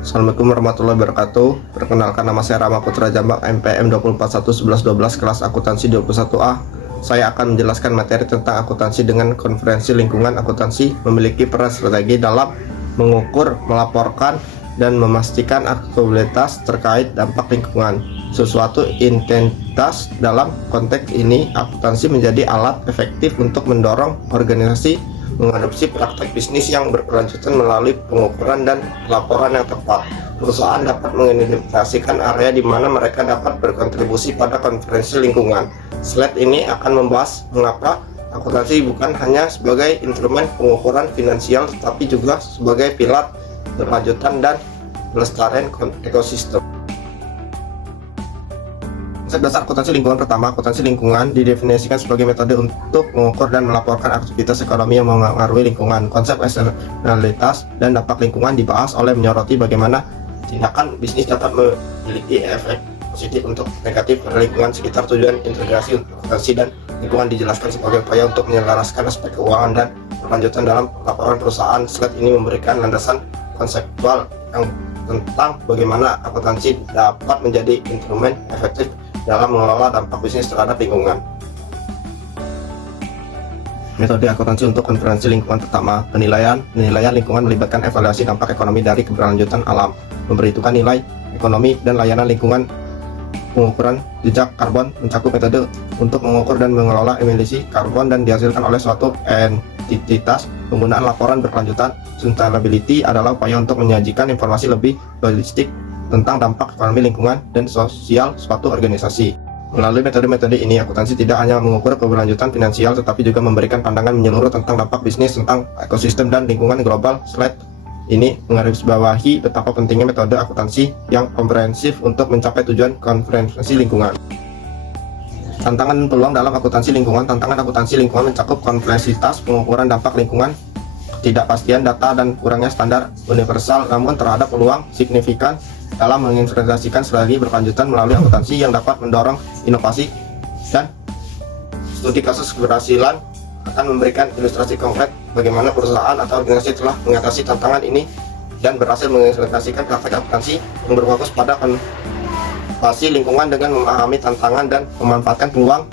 Assalamualaikum warahmatullahi wabarakatuh. Perkenalkan, nama saya Rama Putra Jambak, MPM 2411112, kelas akuntansi 21A. Saya akan menjelaskan materi tentang akuntansi dengan konferensi lingkungan. Akuntansi memiliki peran strategi dalam mengukur, melaporkan, dan memastikan akuntabilitas terkait dampak lingkungan. Suatu identitas dalam konteks ini, akuntansi menjadi alat efektif untuk mendorong organisasi mengadopsi praktek bisnis yang berkelanjutan melalui pengukuran dan laporan yang tepat. Perusahaan dapat mengidentifikasikan area di mana mereka dapat berkontribusi pada konferensi lingkungan. Slide ini akan membahas mengapa akuntansi bukan hanya sebagai instrumen pengukuran finansial, tetapi juga sebagai pilar berkelanjutan dan pelestarian ekosistem. Konsep dasar akuntansi lingkungan. Pertama, akuntansi lingkungan didefinisikan sebagai metode untuk mengukur dan melaporkan aktivitas ekonomi yang mengaruhi lingkungan. Konsep eksternalitas dan dampak lingkungan dibahas oleh menyoroti bagaimana tindakan bisnis dapat memiliki efek positif untuk negatif pada lingkungan sekitar. Tujuan integrasi akuntansi dan lingkungan dijelaskan sebagai upaya untuk menyelaraskan aspek keuangan dan berkelanjutan dalam laporan perusahaan. Slide ini memberikan landasan konseptual yang tentang bagaimana akuntansi dapat menjadi instrumen efektif dalam mengelola dampak bisnis terhadap lingkungan. Metode akuntansi untuk konferensi lingkungan. Pertama, penilaian lingkungan melibatkan evaluasi dampak ekonomi dari keberlanjutan alam, memperhitungkan nilai ekonomi dan layanan lingkungan. Pengukuran jejak karbon mencakup metode untuk mengukur dan mengelola emisi karbon dan dihasilkan oleh suatu entitas. Penggunaan laporan berkelanjutan. Sustainability adalah upaya untuk menyajikan informasi lebih holistik tentang dampak ekonomi, lingkungan, dan sosial suatu organisasi. Melalui metode-metode ini, akuntansi tidak hanya mengukur keberlanjutan finansial, tetapi juga memberikan pandangan menyeluruh tentang dampak bisnis, tentang ekosistem dan lingkungan global. Slide ini menggarisbawahi betapa pentingnya metode akuntansi yang komprehensif untuk mencapai tujuan konferensi lingkungan. Tantangan dan peluang dalam akuntansi lingkungan. Tantangan akuntansi lingkungan mencakup kompleksitas pengukuran dampak lingkungan, ketidakpastian data, dan kurangnya standar universal, namun terhadap peluang signifikan dalam mengintegrasikan strategi berkelanjutan melalui akuntansi yang dapat mendorong inovasi. Dan studi kasus keberhasilan akan memberikan ilustrasi konkret bagaimana perusahaan atau organisasi telah mengatasi tantangan ini dan berhasil mengintegrasikan praktek akuntansi yang berfokus pada konservasi lingkungan. Dengan memahami tantangan dan memanfaatkan peluang,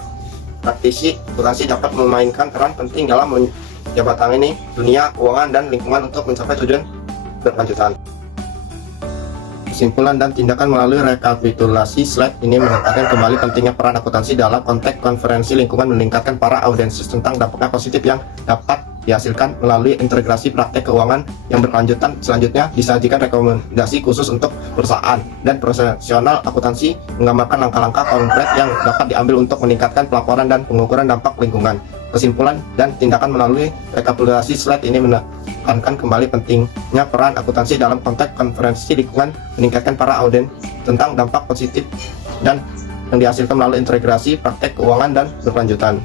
praktisi akuntansi dapat memainkan peran penting dalam menjembatani dunia keuangan dan lingkungan untuk mencapai tujuan berkelanjutan. Kesimpulan dan tindakan. Melalui rekapitulasi, slide ini menekankan kembali pentingnya peran akuntansi dalam konteks konferensi lingkungan, meningkatkan para audiensis tentang dampaknya positif yang dapat dihasilkan melalui integrasi praktek keuangan yang berkelanjutan. Selanjutnya disajikan rekomendasi khusus untuk perusahaan dan profesional akuntansi, menggambarkan langkah-langkah konkret yang dapat diambil untuk meningkatkan pelaporan dan pengukuran dampak lingkungan. Kesimpulan dan tindakan. Melalui rekapitulasi, slide ini menekankan kembali pentingnya peran akuntansi dalam konteks konferensi lingkungan, meningkatkan para audien tentang dampak positif dan yang dihasilkan melalui integrasi praktek keuangan dan berkelanjutan.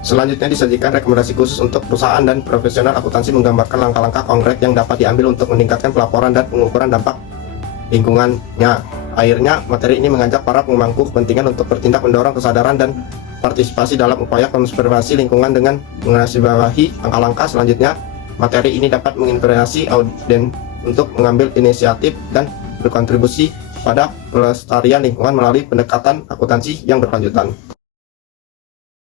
Selanjutnya disajikan rekomendasi khusus untuk perusahaan dan profesional akuntansi, menggambarkan langkah-langkah konkret yang dapat diambil untuk meningkatkan pelaporan dan pengukuran dampak lingkungannya. Akhirnya, materi ini mengajak para pemangku kepentingan untuk bertindak mendorong kesadaran dan partisipasi dalam upaya konservasi lingkungan. Dengan menggarisbawahi langkah-langkah selanjutnya, materi ini dapat menginspirasi audien untuk mengambil inisiatif dan berkontribusi pada pelestarian lingkungan melalui pendekatan akuntansi yang berkelanjutan.